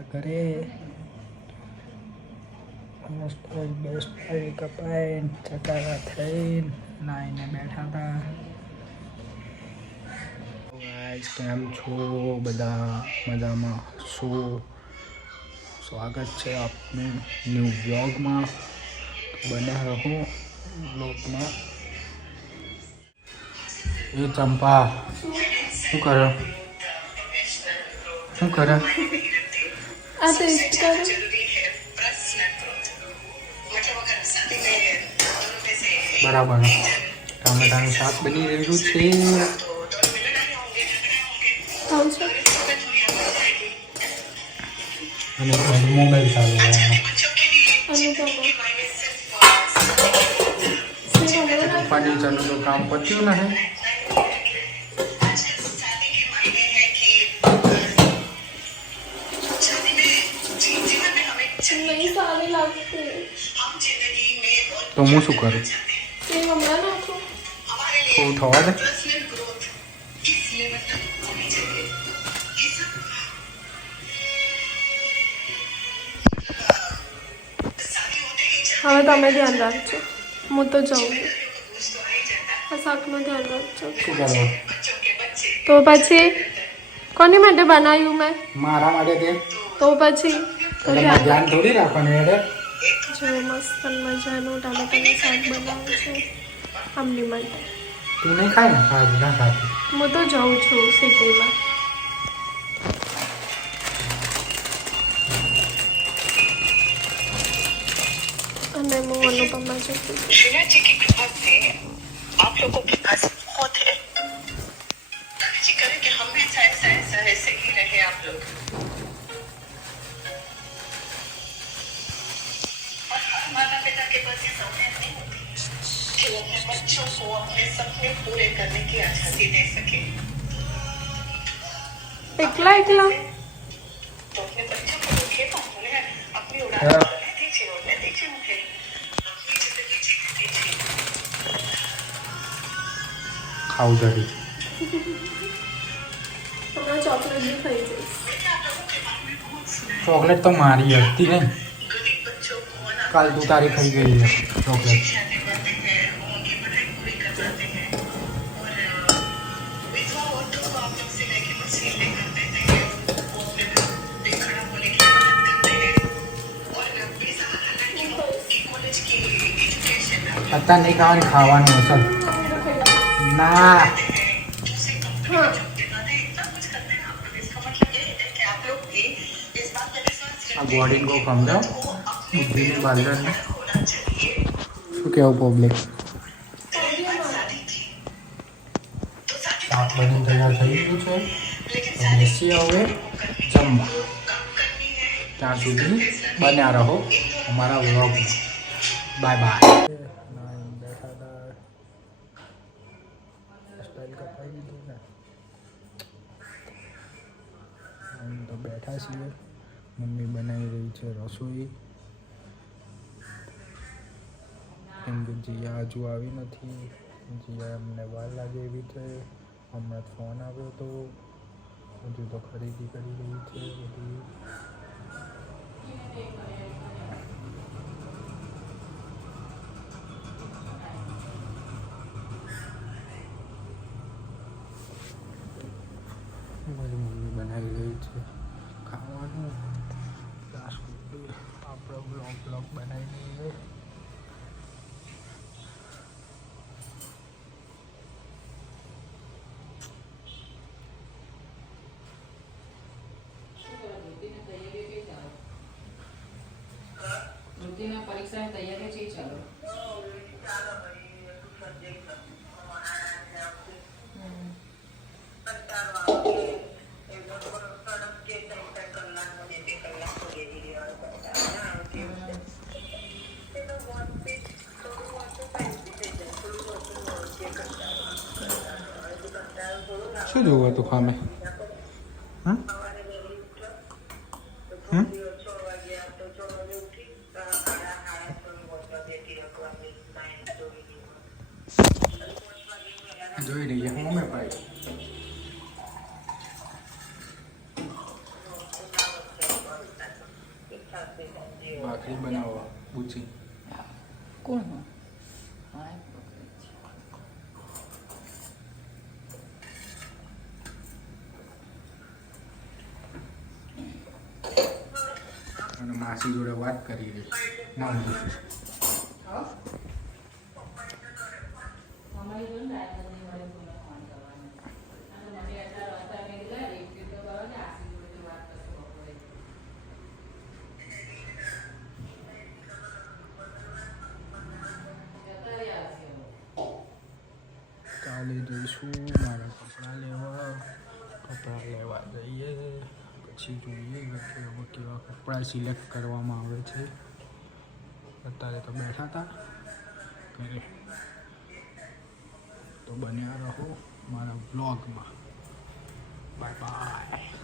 પાછા ઘરે બેસ્ટ કપાઈને ચકારા થઈને નાઈને બેઠા હતા. ગાઈસ કેમ છો બધા? મજામાં શું? સ્વાગત છે આપનું ન્યૂ વ્લોગમાં. બન્યા રહો વ્લોગમાં. એ ચંપા શું કરે? શું કરે? આ ટેસ્ટ કરો. બરાબર. ટામેટાનું શાક બની રહ્યું છે. ખાવ છો? અને મોબાઈલ ચાલુ રહેવાનો. ફર્નિચરનું તો કામ પત્યું નહીં. નહીં સારી લાગશે. તો હું શું કરું? એ હમણાં નાખો. થોડું થવા દે. હવે તમે ધ્યાન રાખજો. હું તો જાઉં. આ શાકનું ધ્યાન રાખજો. શું કરવા? તો પછી કોની માટે બનાવ્યું મેં? મારા માટે તે તો પછી તો ધ્યાન થોડી રાખવાનું યાર. જો મસ્ત મજાનું ટામેટાનું શાક બનાવે છે આમની માટે. તું નહીં ખાય ને? ખાય ના ખાતી. હું તો જાઉં છું સિટીમાં. અને હું અનુપમા જતી છું. श्रीनाथ जी की कृपा से आप लोगों के पास बहुत है। जी करे कि हमेशा ऐसे ही रहे आप लोग। और हर माता पिता के पास ये सौभाग्य नहीं होती कि वो अपने बच्चों को अपने सपने पूरे करने की आजादी दे सके। એકલા એકલા तो अपने बच्चों को दुखे तो उन्हें अपनी उड़ान भरने दीजिए, उड़ने दीजिए मुझे। अपनी जिंदगी जीने दीजिए। ખાવું જડી. હમણાં ચોકલેટ બી ખાઈ જઈશ. ચોકલેટ તો મારી હતી ને. કાલ તું તારી ખાઈ ગઈ છે ચોકલેટ. અત્યારે નહીં ખાવાની, ખાવાનું અસલ ના. આ બોડીને બહુ સમજાવ બુદ્ધિને બાલરને. શું કહેવું પબ્લિક? શાક બની તૈયાર થઈ ગયું છે. તો બેસી હવે જમવા. ત્યાં સુધી બન્યા રહો અમારા વ્લોગમાં. Bye bye. સ્ટાઇલ કપાઈ દીધું ને તો બેઠા છીએ. મમ્મી બનાવી રહી છે રસોઈ. કેમ કે જીયા હજુ આવી નથી. જીયા અમને વાર લાગે એવી છે. હમણાં ફોન આવ્યો તો હજુ તો ખરીદી કરી રહી છે બધી. મારી મમ્મી બનાવી રહી છે ખાવાનું. ત્યાં સુધી આપણો બ્લોગ બનાવી દઈએ. પરીક્ષાની તૈયારી છે ચાલો. શું જોવું હતું ખામે? હા જોઈ રહીએ હું મેં ભાઈ. ભાખરી બનાવો પૂછી કોણ હા પકડે છે. અને માસી જોડે વાત કરી રહી મમ્મી અમારી જોડે ને રાજધાની વાળે બોલે ફોન કરવાનો. અને મને અત્યારે મેં કીધું એક તો કરો ને આશી જોડે વાત કરશો બપોરે. જતા રહ્યા હશે હવે. કાલે જઈશું મારા કપડાં લેવા જઈએ પછી જોઈએ કે હવે કેવા કપડાં સિલેક્ટ કરવામાં આવે છે. અત્યારે તો બેઠા હતા ઘરે, તો બન્યા રહો મારા બ્લોગમાં. Bye bye.